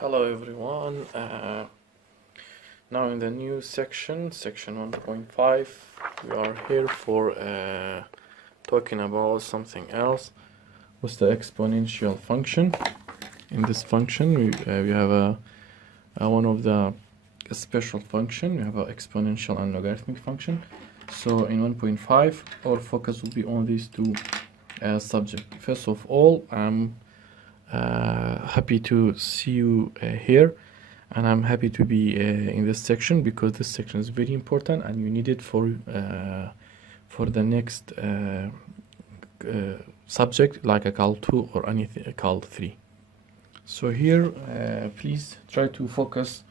Hello everyone. Now in the new section 1.5, we are here for talking about something else. What's the exponential function? In this function, we have one of the special function. We have an exponential and logarithmic function. So in 1.5, our focus will be on these two subjects. First of all, I'm happy to see you here, and I'm happy to be in this section because this section is very important and you need it for the next subject, like a Cal 2 or anything, a Cal 3. So here, please try to focus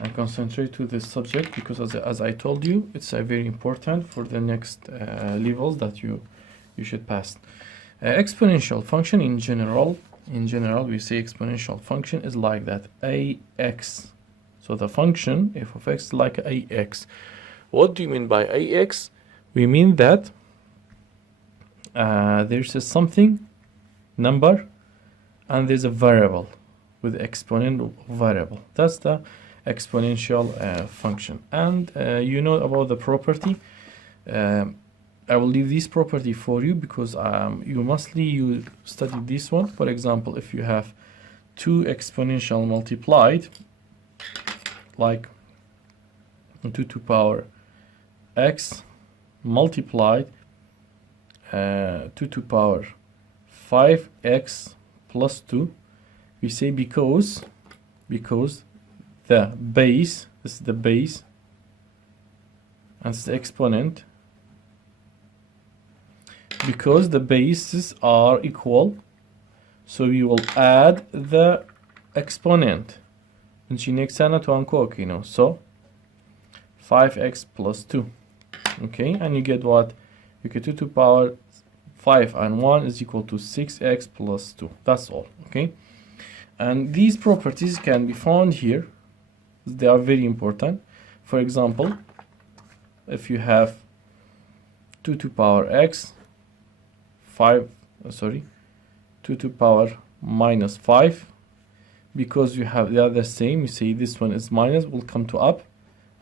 and concentrate to this subject because, as I told you, it's very important for the next levels that you should pass. Exponential function in general, we say exponential function is like that, ax. So the function f of x is like ax. What do you mean by ax? We mean that there's a something, number, and there's a variable with exponent of variable. That's the exponential function. And you know about the property. I will leave this property for you because you study this one. For example, if you have 2 exponential multiplied, like 2 to the power x multiplied 2 to the power 5x plus 2, we say because the base, this is the base, and it's the exponent. Because the bases are equal, so we will add the exponent. So 5x plus 2. Okay, and you get what? You get 2 to the power 5 and 1 is equal to 6x plus 2. That's all. Okay, and these properties can be found here. They are very important. For example, if you have 2 to the power x 2 to the power minus 5, because you have the other same, you see this one is minus, will come to up,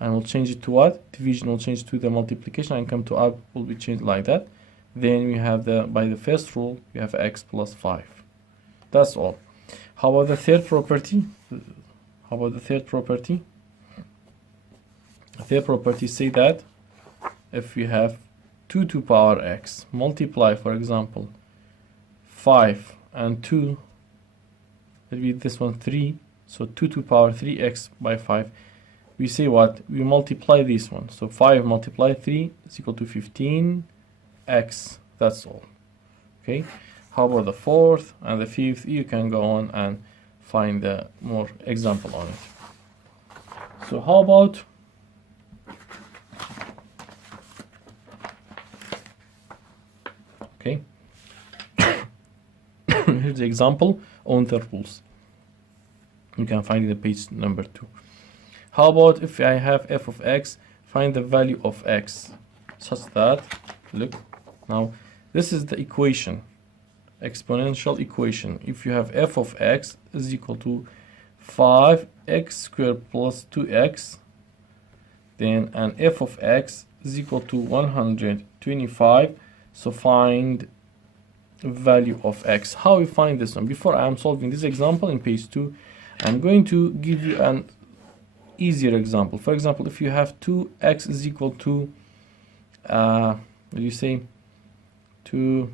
and we'll change it to what? Division will change to the multiplication and come to up, will be changed like that. Then we have by the first rule, we have x plus 5. That's all. How about the third property? The third property say that if we have 2 to the power x multiply, for example, 5 and 2, it'll be this one 3, so 2 to the power 3x by 5, we say what? We multiply this one, so 5 multiplied 3 is equal to 15x. That's all. Okay, how about the fourth and the fifth? You can go on and find the more example on it. So how about okay, here's the example on the rules. You can find it in page number 2. How about if I have f of x, find the value of x such that, look, now this is the equation, exponential equation. If you have f of x is equal to 5x squared plus 2x, then and f of x is equal to 125. So find value of x. How we find this one? Before I am solving this example in page 2, I'm going to give you an easier example. For example, if you have 2x is equal to what do you say, to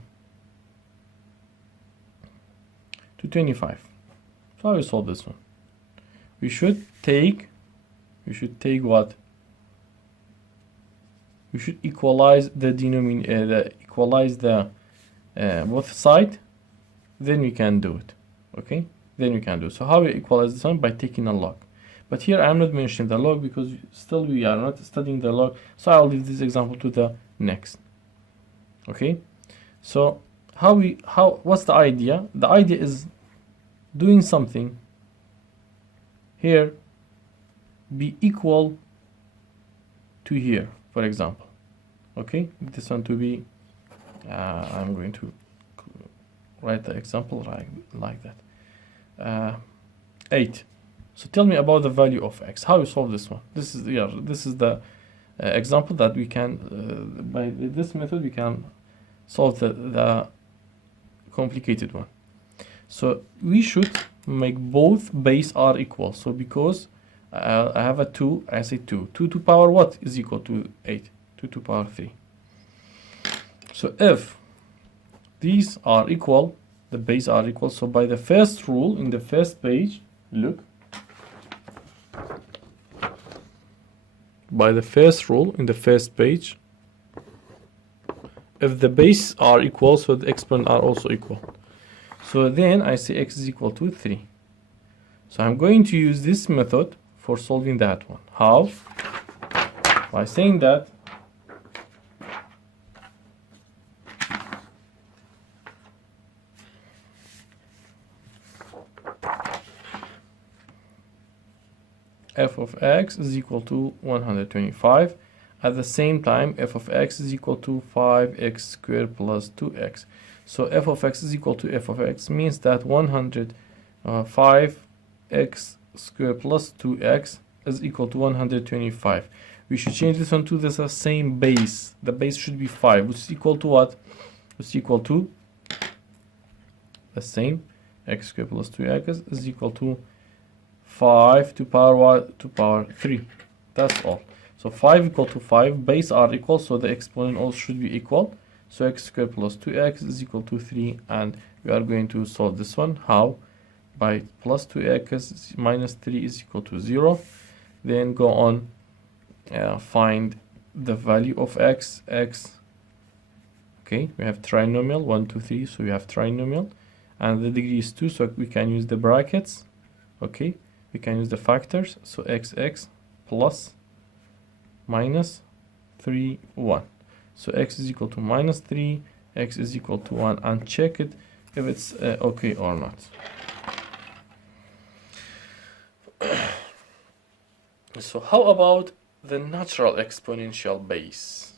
25. So how we solve this one? We should take what? We should equalize the denominator, equalize the both side, then we can do it. Okay, then we can do it. So how we equalize this one? By taking a log. But here I'm not mentioning the log because still we are not studying the log, so I'll leave this example to the next. Okay, so what's the idea? The idea is doing something here be equal to here, for example. Okay, this one to be I'm going to write the example like that. 8 So tell me about the value of x. How you solve this one? This is the example that we can by this method we can solve the complicated one. So we should make both base are equal. So because I have a 2, I say 2. 2 to power what is equal to 8? 2 to power 3. So if these are equal, the base are equal. So by the first rule in the first page, look. By the first rule in the first page, if the base are equal, so the exponent are also equal. So then I say x is equal to 3. So I'm going to use this method for solving that one. How? By saying that f of x is equal to 125. At the same time, f of x is equal to 5x squared plus 2x. So f of x is equal to f of x means that 5x squared plus 2x is equal to 125. We should change this one to the same base. The base should be 5, which is equal to what? It's equal to the same x squared plus 2x is equal to 5 to power what? To power 3. That's all. So 5 equal to 5, base are equal, so the exponent also should be equal. So x squared plus 2x is equal to 3, and we are going to solve this one. How? By plus 2x minus 3 is equal to 0. Then go on, find the value of x. Okay, we have trinomial 1, 2, 3, so we have trinomial, and the degree is 2, so we can use the brackets. Okay, we can use the factors. So x plus minus 3, 1. So x is equal to minus 3, x is equal to 1, and check it if it's okay or not. So how about the natural exponential base?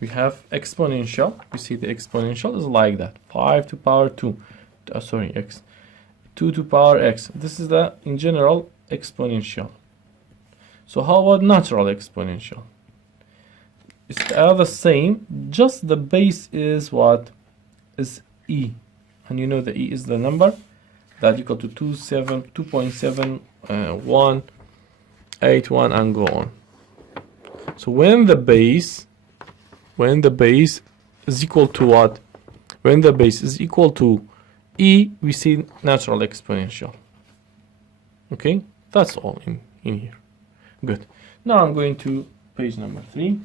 We have exponential. We see the exponential is like that. 5 to power 2. X. 2 to power x. This is the, in general, exponential. So how about natural exponential? It's the same, just the base is what? Is e. And you know the e is the number that equal to 2.78181 and go on. So when the base is equal to what? When the base is equal to e, we see natural exponential. Okay, that's all in here. Good. Now I'm going to page number 3,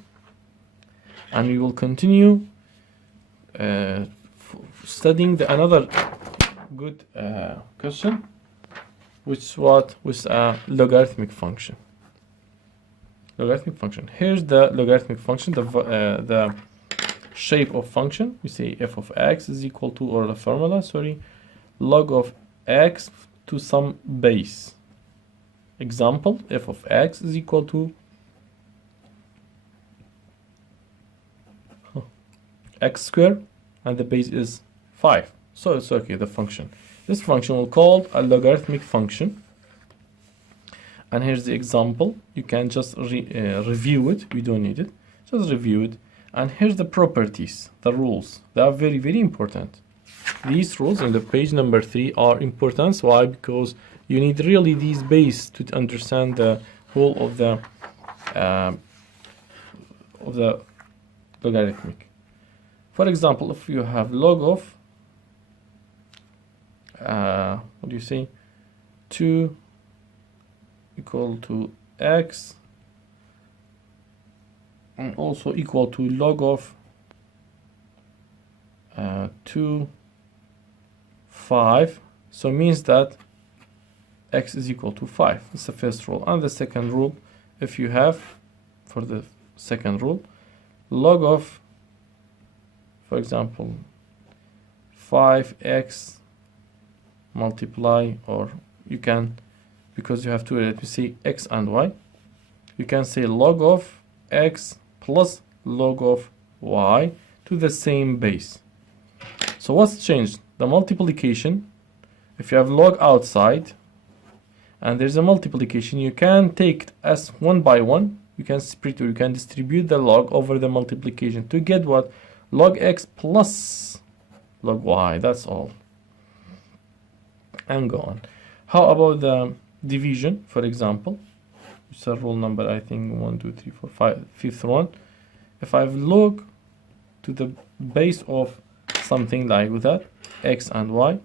and we will continue studying another good question, which was a logarithmic function. Logarithmic function. Here's the logarithmic function, the shape of function. We say f of x is equal to, or the formula, sorry, log of x to some base. Example, f of x is equal to x squared, and the base is 5. So it's okay, the function. This function will call a logarithmic function. And here's the example. You can just review it. We don't need it. Just review it. And here's the properties, the rules. They are very, very important. These rules in the page number 3 are important. Why? Because you need really these base to understand the whole of the logarithmic. For example, if you have log of what do you say, 2 equal to x, and also equal to log of 2, 5, so means that x is equal to 5. That's the first rule. And the second rule, if you have, for the second rule, log of, for example, 5x multiply, or you can, because you have to, let me see, x and y, you can say log of x plus log of y to the same base. So what's changed? The multiplication, if you have log outside, and there's a multiplication, you can take as one by one, you can split or you can distribute the log over the multiplication to get what? Log x plus log y, that's all. And go on. How about the division, for example? It's a rule number, I think 1, 2, 3, 4, 5, fifth one. If I log to the base of something like that, x and y,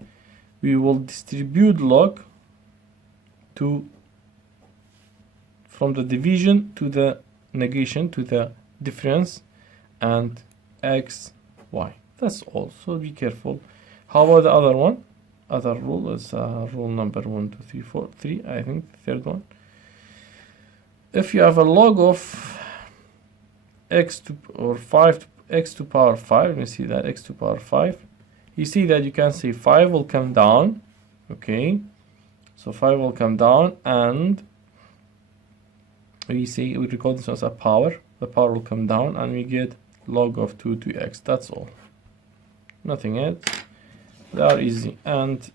we will distribute log to from the division to the negation to the difference and x, y. That's all. So be careful. How about the other one? Other rule is rule number 1, 2, 3, 4, 3, I think, the third one. If you have a log of x to or 5 to x to power 5, let me see that, x to power 5, you see that you can say 5 will come down, okay, so 5 will come down, and we record this as a power, the power will come down, and we get log of 2 to x. That's all, nothing else. They are easy, and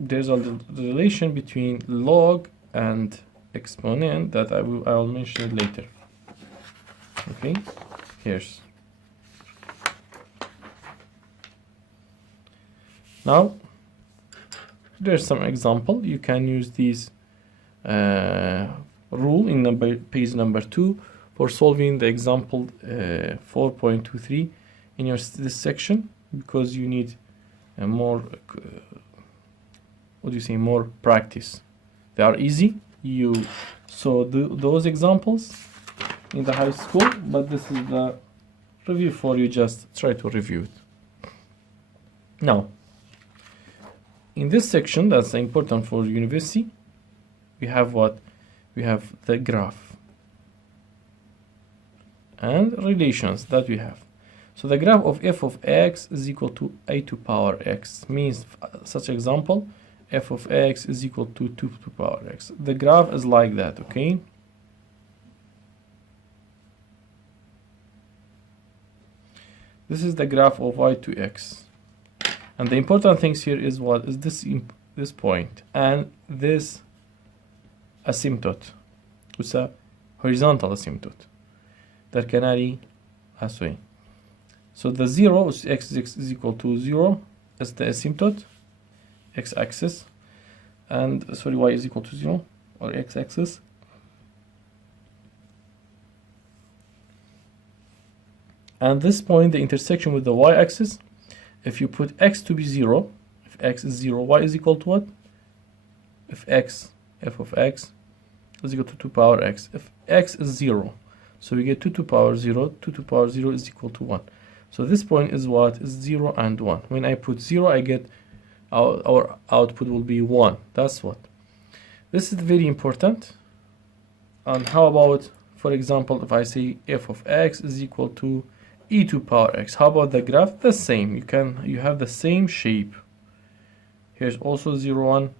there's a relation between log and exponent that I will mention it later. Okay, here's now there's some example. You can use these rule in page number 2 for solving the example 4.23 in this section, because you need more more practice. They are easy. You saw those examples in the high school, but this is the review for you. Just try to review it. Now, in this section that's important for university, we have what? We have the graph and relations that we have. So the graph of f of x is equal to a to power x means, such example, f of x is equal to 2 to power x. The graph is like that, okay? This is the graph of y to x. And the important things here is what is this point and this asymptote. It's a horizontal asymptote. There can be so the 0, which x is equal to 0, is the asymptote, x-axis, and sorry, y is equal to 0, or x-axis. And this point, the intersection with the y-axis, if you put x to be 0, if x is 0, y is equal to what? If f of x is equal to 2 power x. If x is 0, so we get 2 to power 0, 2 to power 0 is equal to 1. So this point is what? Is 0 and 1. When I put 0, I get our output will be 1. That's what. This is very important. And how about, for example, if I say f of x is equal to e to power x. How about the graph? The same. You have the same shape. Here's also 0, 1.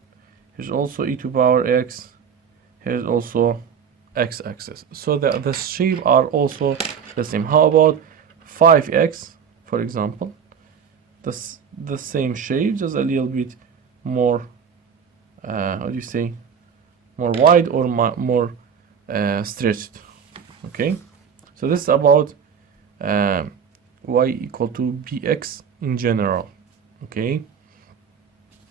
Here's also e to power x. Here's also x-axis. So the shape are also the same. How about 5x, for example? The same shape, just a little bit more, more wide or more stretched. Okay, so this is about y equal to bx in general. Okay,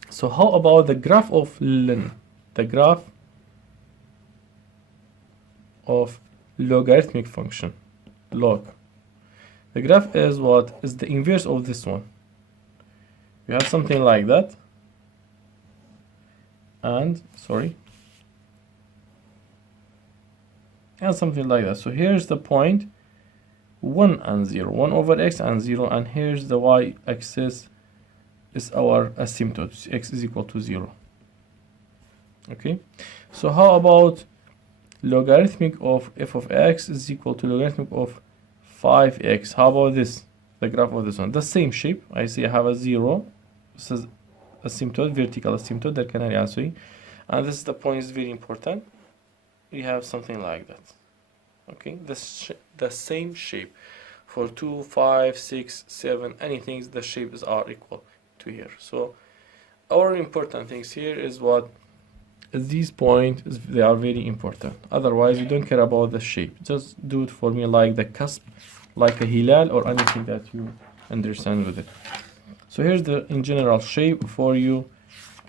so how about the graph of ln? The graph of logarithmic function, log. The graph is what? Is the inverse of this one. You have something like that, and something like that. So here's the point 1 and 0, 1 over x and 0, and here's the y-axis is our asymptote, x is equal to 0. Okay, so how about logarithmic of f of x is equal to logarithmic of 5x? How about this? The graph of this one, the same shape. I see I have a 0. This is asymptote, vertical asymptote, that can answer. And this is the point is very important. We have something like that. Okay, the same shape for 2, 5, 6, 7, anything. The shapes are equal to here. So our important things here is what? these points, they are very important. Otherwise, you don't care about the shape. Just do it for me like the cusp, like a hilal or anything that you understand with it. So here's the in general shape for you,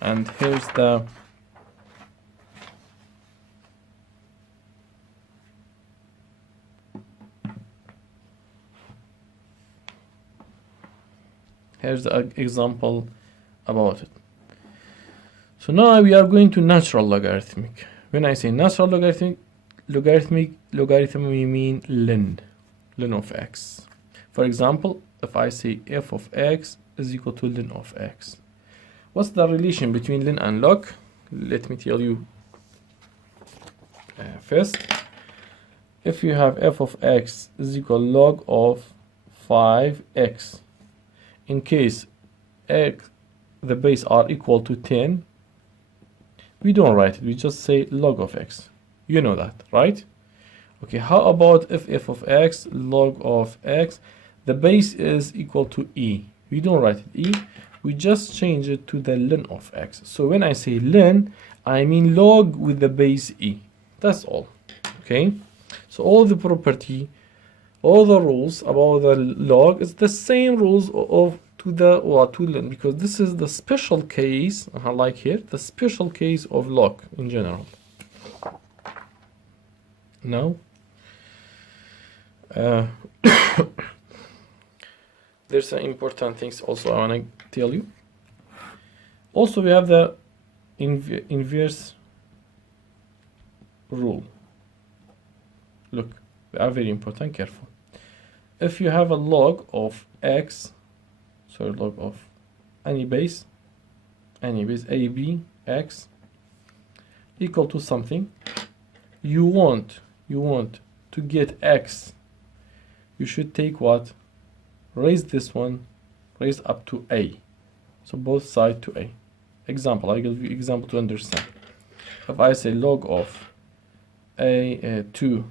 and here's the example about it. So now we are going to natural logarithmic. When I say natural logarithm, we mean ln of x. For example, if I say f of x is equal to ln of x. What's the relation between ln and log? Let me tell you first. If you have f of x is equal log of 5x, in case x, the base are equal to 10, we don't write it, we just say log of x. You know that, right? Okay, how about if f of x log of x, the base is equal to e? We don't write it e, we just change it to the ln of x. So when I say ln, I mean log with the base e. That's all. Okay, so all the property, all the rules about the log is the same rules of to ln, because this is the special case, like here, the special case of log in general. Now, there's some important things also I want to tell you. Also, we have the inverse rule. Look, they are very important, careful. If you have a log of x, so log of any base ab x equal to something, you want to get x, you should take what? Raise this one, raise up to a, so both sides to a. Example, I give you example to understand. If I say log of a 2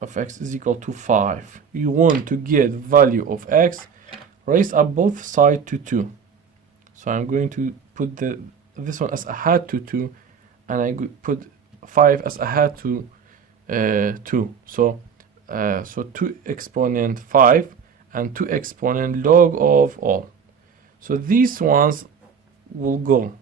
of x is equal to 5, you want to get value of x, raise up both sides to 2. So I'm going to put this one as a hat to 2, and I put 5 as a hat to 2. So 2 exponent 5 and 2 exponent log of all. So these ones will go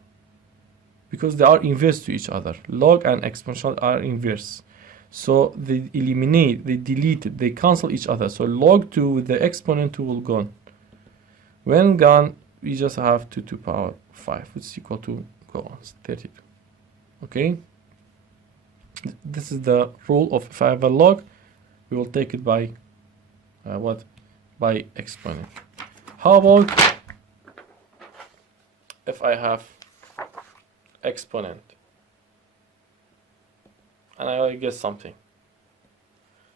because they are inverse to each other. Log and exponential are inverse. So they eliminate, they delete it, they cancel each other. So log 2 with the exponent 2 will go. When gone, we just have 2 to the power 5, which is equal to, go on, 32. Okay? This is the rule of if I have a log, we will take it by what? By exponent. How about if I have exponent and I get something?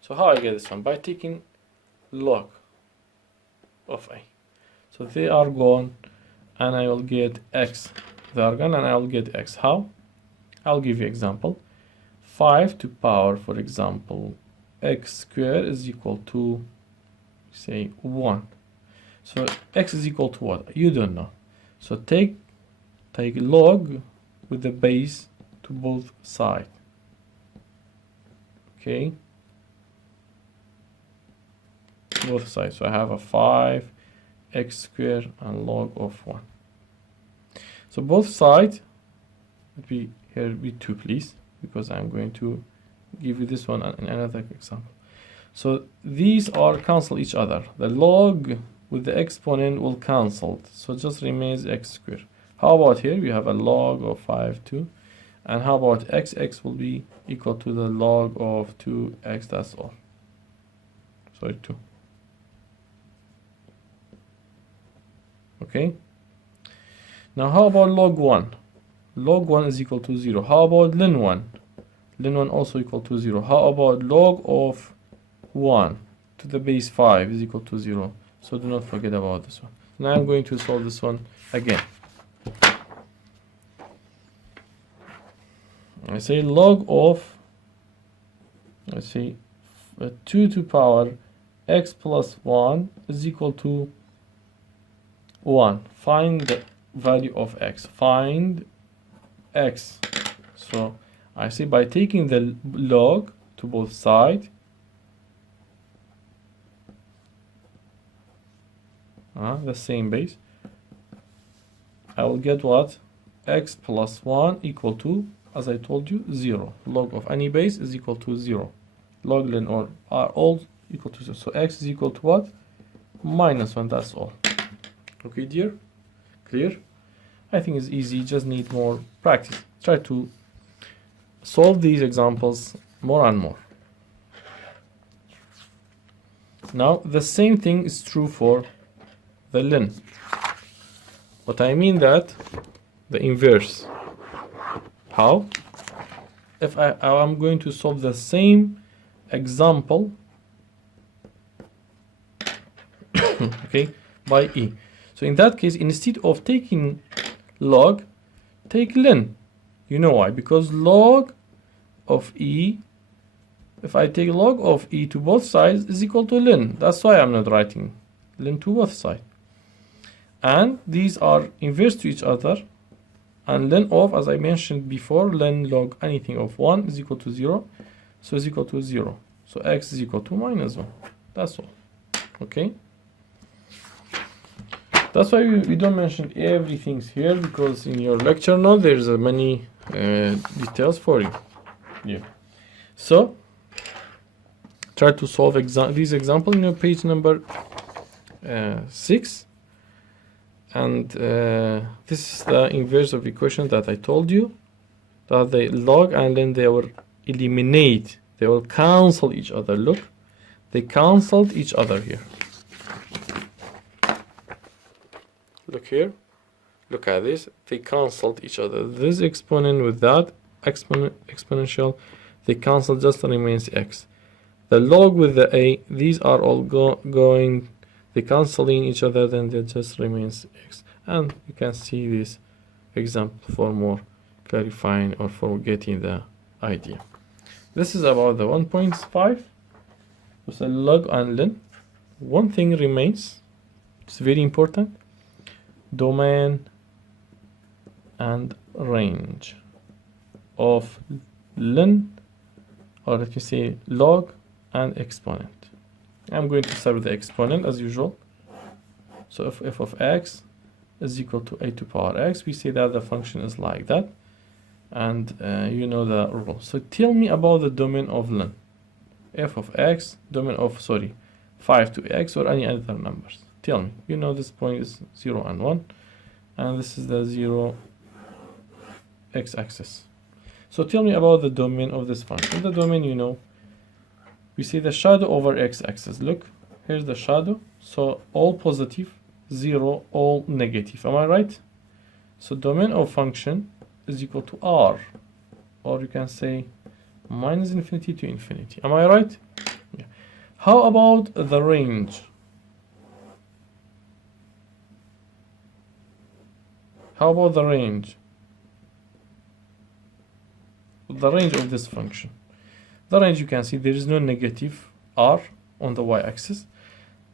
So how I get this one? By taking log of a. So they are gone, and I will get x. They are gone, and I will get x. How? I'll give you example. 5 to power, for example, x squared is equal to, say, 1. So x is equal to what? You don't know. So take log with the base to both sides. Okay? Both sides. So I have a 5 x squared and log of 1. So both sides, let me here be 2 please, because I'm going to give you this one and another example. So these are cancel each other. The log with the exponent will cancel, so just remains x squared. How about here? We have a log of 5 2, and how about x will be equal to the log of 2x. That's all. Sorry, 2. Okay, now how about log 1? Log 1 is equal to 0. How about ln 1? Ln 1 also equal to 0. How about log of 1 to the base 5 is equal to 0? So do not forget about this one. Now I'm going to solve this one again. I say log of, let's say 2 to power x plus 1 is equal to 1. Find the value of x. Find x. So I say by taking the log to both sides, the same base, I will get what? X plus 1 equal to, as I told you, 0. Log of any base is equal to 0. Log ln or are all equal to 0. So x is equal to what? Minus 1, that's all. Okay, dear? Clear? I think it's easy, just need more practice. Try to solve these examples more and more. Now, the same thing is true for the ln. What I mean that the inverse. How? If I'm going to solve the same example okay, by e. So in that case, instead of taking log, take ln. You know why? Because log of e, if I take log of e to both sides, is equal to ln. That's why I'm not writing ln to both sides. And these are inverse to each other. And ln of, as I mentioned before, ln log anything of 1 is equal to 0. So it's equal to 0. So x is equal to minus 1. That's all. Okay? That's why we don't mention everything here, because in your lecture note there's many details for you. Yeah. So try to solve this example in your page number 6. And this is the inverse of equation that I told you, that the log and then they will eliminate, they will cancel each other. Look, they canceled each other here. Look here, look at this, they canceled each other. This exponent with that exponential, they cancel, just remains x. The log with the a, these are all going, they canceling each other, then there just remains x. And you can see this example for more clarifying or for getting the idea. This is about the 1.5. So log and ln. One thing remains, it's very important: domain and range of ln, or let me say log and exponent. I'm going to start with the exponent as usual. So if f of x is equal to a to power x, we say that the function is like that, and you know the rule. So tell me about the domain of ln. F of x, domain of 5 to x or any other numbers. Tell me. You know this point is 0 and 1, and this is the 0 x-axis. So tell me about the domain of this function. The domain, you know, we see the shadow over x-axis. Look, here's the shadow. So all positive, 0, all negative. Am I right? So domain of function is equal to r, or you can say minus infinity to infinity. Am I right? Yeah. How about the range? How about the range? The range of this function. The range, you can see there is no negative r on the y-axis.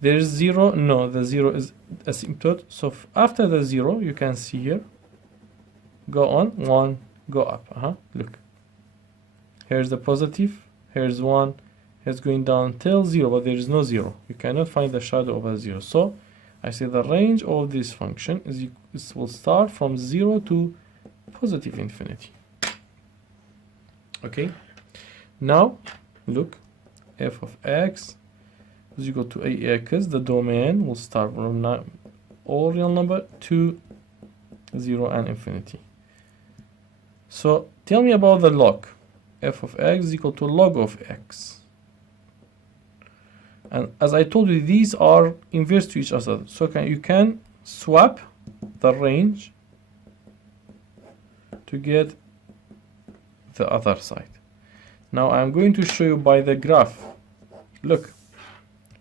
There is 0. No, the 0 is asymptote. So after the 0, you can see here, go on, 1, go up. Look. Here's the positive. Here's 1. Here's going down till 0, but there is no 0. You cannot find the shadow of a 0. So I say the range of this function is will start from 0 to positive infinity. Okay. Now, look, f of x is equal to ax. The domain will start from all real number to 0 and infinity. So tell me about the log. F of x is equal to log of x. And as I told you, these are inverse to each other. So you can swap the range to get the other side. Now I'm going to show you by the graph. Look,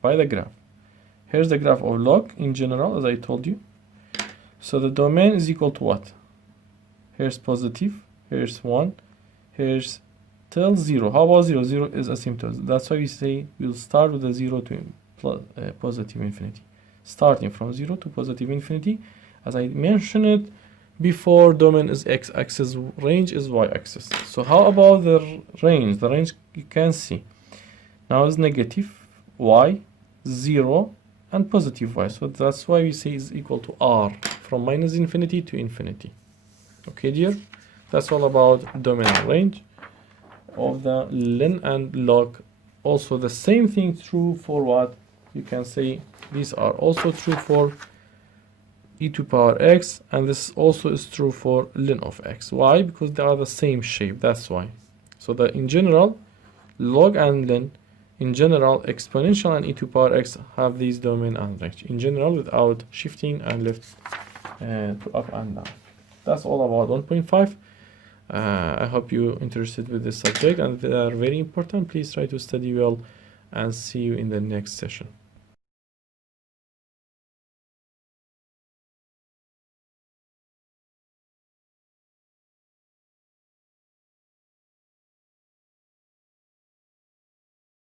by the graph. Here's the graph of log in general, as I told you. So the domain is equal to what? Here's positive, here's 1, here's till 0. How about 0? 0 is asymptote. That's why we say we'll start with the 0 to positive infinity. Starting from 0 to positive infinity. As I mentioned it before domain is x-axis, range is y-axis. So how about the range? The range you can see now is negative y, 0, and positive y. So that's why we say is equal to r, from minus infinity to infinity. Okay, dear? That's all about domain and range of the len and log. Also the same thing true for what? You can say these are also true for e to power x, and this also is true for len of x. Why? Because they are the same shape, that's why. So that in general, log and len, in general, exponential and e to power x have these domain and range. In general, without shifting and left to up and down. That's all about 1.5. I hope you're interested with this subject, and they are very important. Please try to study well, and see you in the next session.